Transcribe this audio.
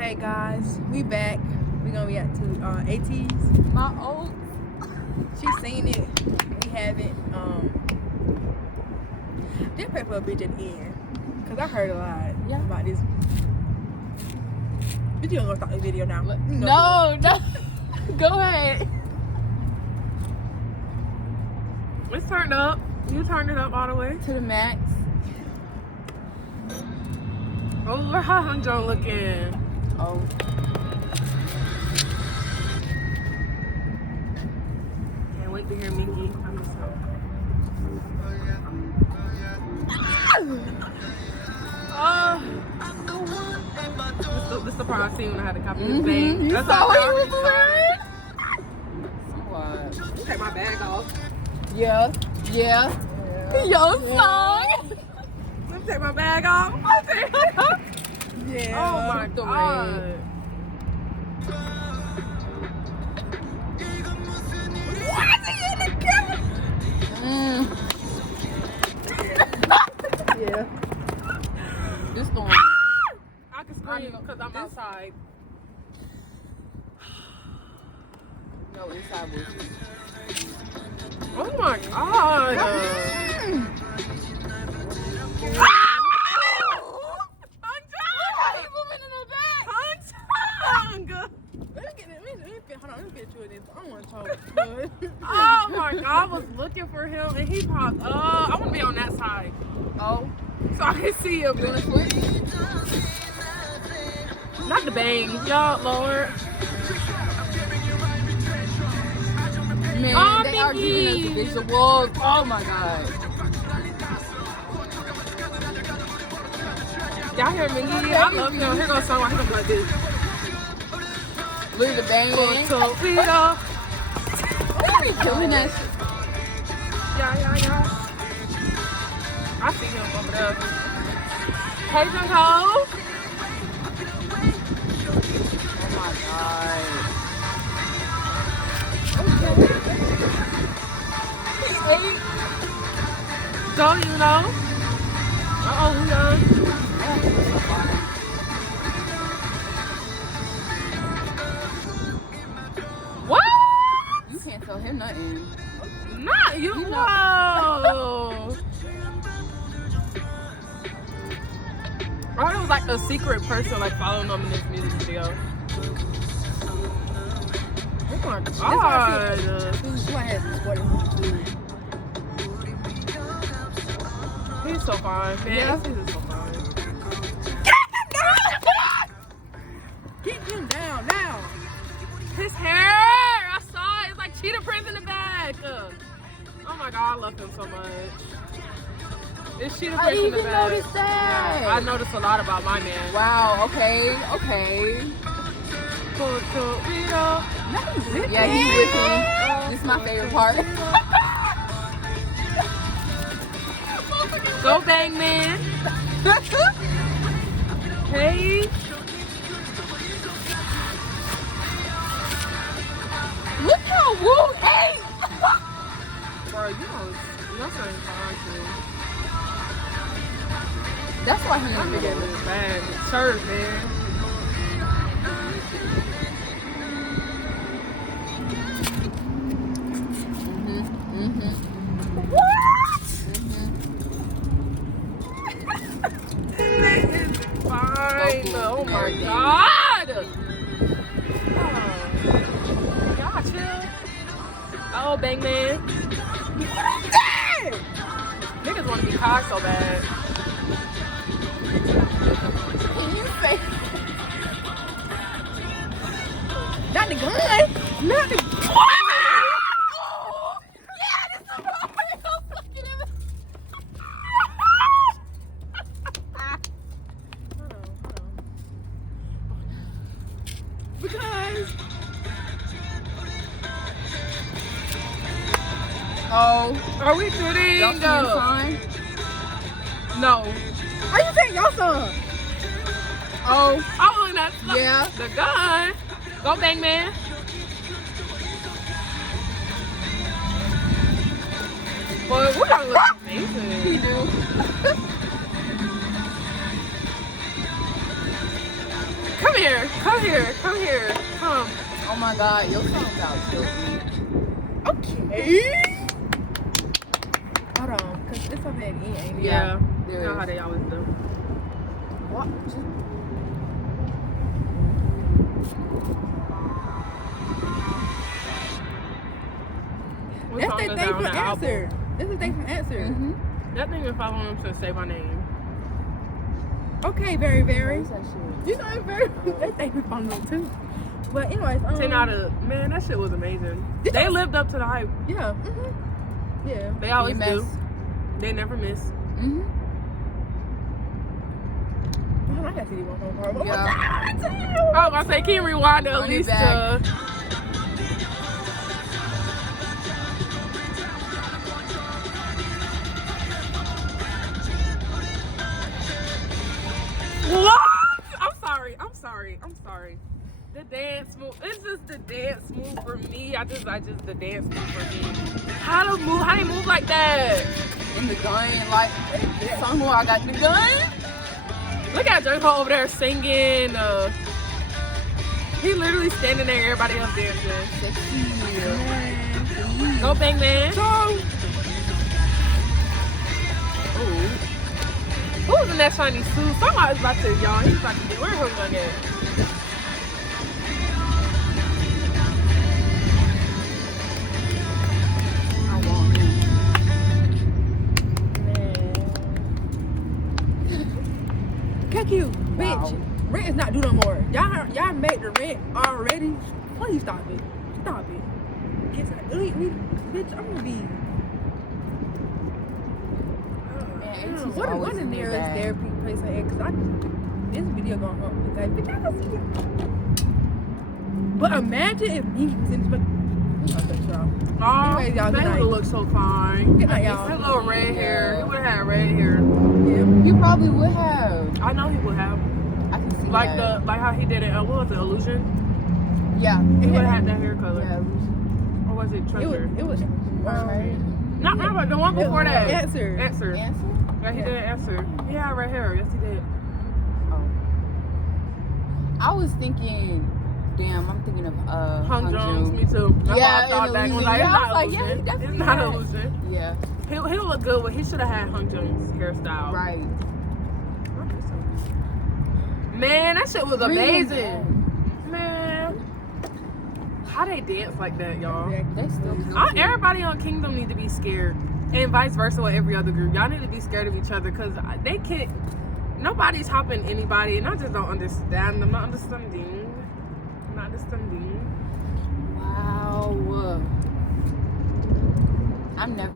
Hey guys, we back. We gonna react to Ateez. My old. She's seen it. We haven't. Just pray for a bitch at the end, cause I heard a lot about this. But you don't gonna start the video now. No. Go ahead. It's turned up. You turned it up all the way To the max. Oh, look how Hunjo looking. Oh. Can't wait to hear Mingy. I'm just so. This is the part I seen when I had to copy this thing. You That's saw how what I he was already wearing? Take my bag off. Yeah. Your song. Let me take my bag off. Yeah. Oh my god. Why is he in the camera? Yeah. This the one. I can scream because I'm outside. No, inside was. Oh my god. Oh my god, I was looking for him and he popped up. I want to be on that side. Oh. So I can see him. You wanna switch? Not the bangs, y'all, Lord. Man, Oh, they are giving us the visuals. Oh my god. Y'all hear Mingy? I love him. Here goes song. He gonna be like this. Look at the bang. Torpedo. They be killing that shit. Yeah. I see him over there. Hey, Junko. Oh my god. Okay. Go, you know. Uh-oh, who done? What? You can't tell him nothing. Not you. Whoa. I thought it was like a secret person like following them in this music video. Oh my god. He's so fine, man. Yeah. He's so fine. Get him down now. His hair, I saw it. It's like cheetah prints in the back. Oh my god, I love him so much. It's cheetah I prints in the even back. noticed that. Yeah, I noticed a lot about my man. Wow, okay. Torpedo. Yeah, he's whipping. This is my favorite part. Go bang man. Hey. Look how Woo ate. Bro, you're saying fine too. That's why he I'm in the getting middle. this bag. Shirt, man. What? This is fine. So cool. Oh my Everything. god. Y'all chill. Oh, bang man. Niggas want to be cocked so bad. Can you say? Not the gun. Not the Because Are we shooting? Y'all see the sign? No. how you saying your son? Oh, Oh, that's yeah. the gun. Go bang man. Boy, we gotta look amazing. He do. Come here. Come here. Come here. Come. Oh my God, your song out killed me. Okay. Hold on, cause it's something at the end, ain't it? Yeah. There You know is. how they always do. What? What That's song the is thing that on from the album? Answer. That's the thing from Answer. Mm-hmm. That thing been following him since Say My Name. Okay, very, very. Where's that shit? You know, it's very. That thing been following them too. But anyways, 10 out of, man, that shit was amazing. Did They y'all- lived up to the hype. Yeah. Mm-hmm. Yeah. They always You do. mess. They never miss. Mm-hmm. Man, I got to see one more part. One more Yeah. time. I was about to say, can you rewind to at Run it least back. What? I'm sorry. The dance move, it's just the dance move for me. The dance move for me. How they move like that? In the gun, like, somewhere I got the gun. Look at Draco over there singing. He literally standing there, everybody else dancing. Sexy. Go bang man. Ooh. Who's in that shiny suit? Somebody's about to, y'all. He's about to get, where's her gun at? I want it. KQ, Wow. bitch. Rent is not due no more. Y'all made the rent already. Please stop it. Stop it. Get that. Bitch, I'm gonna be. Ateez What always the in nearest bag. therapy place I had? Cause this video gonna help me. Like, bitch, I don't see you. But imagine if he was in the. Oh, Anyways, y'all, they good would night. have looked so fine. Good night, y'all. That little red hair. He would have had red hair. Yeah. You probably would have. I know he would have. I can see Like that. like how he did it. What was it? Illusion. Yeah. He would have had that hair color. Yeah. Or was it Treasure? It was. Not remember the one before that. Answer. Answer. Answer? Yeah, he did answer. He had red hair. Yes, he did. Oh. I was thinking, damn, I'm thinking of Hung Jones, me too. That's Yeah, why I thought and back. I was Illusion. like, Yeah, I it's was like, not yeah, he illusion. definitely It's not had- illusion. Yeah. He would look good, but he should have had Hung Jones hairstyle. Right. Man, that shit was Bring him amazing. Man, how they dance like that, y'all? They still Everybody on Kingdom need to be scared, and vice versa with every other group. Y'all need to be scared of each other because they can't. Nobody's hopping anybody, and I just don't understand. I'm not understanding. Wow. I'm never.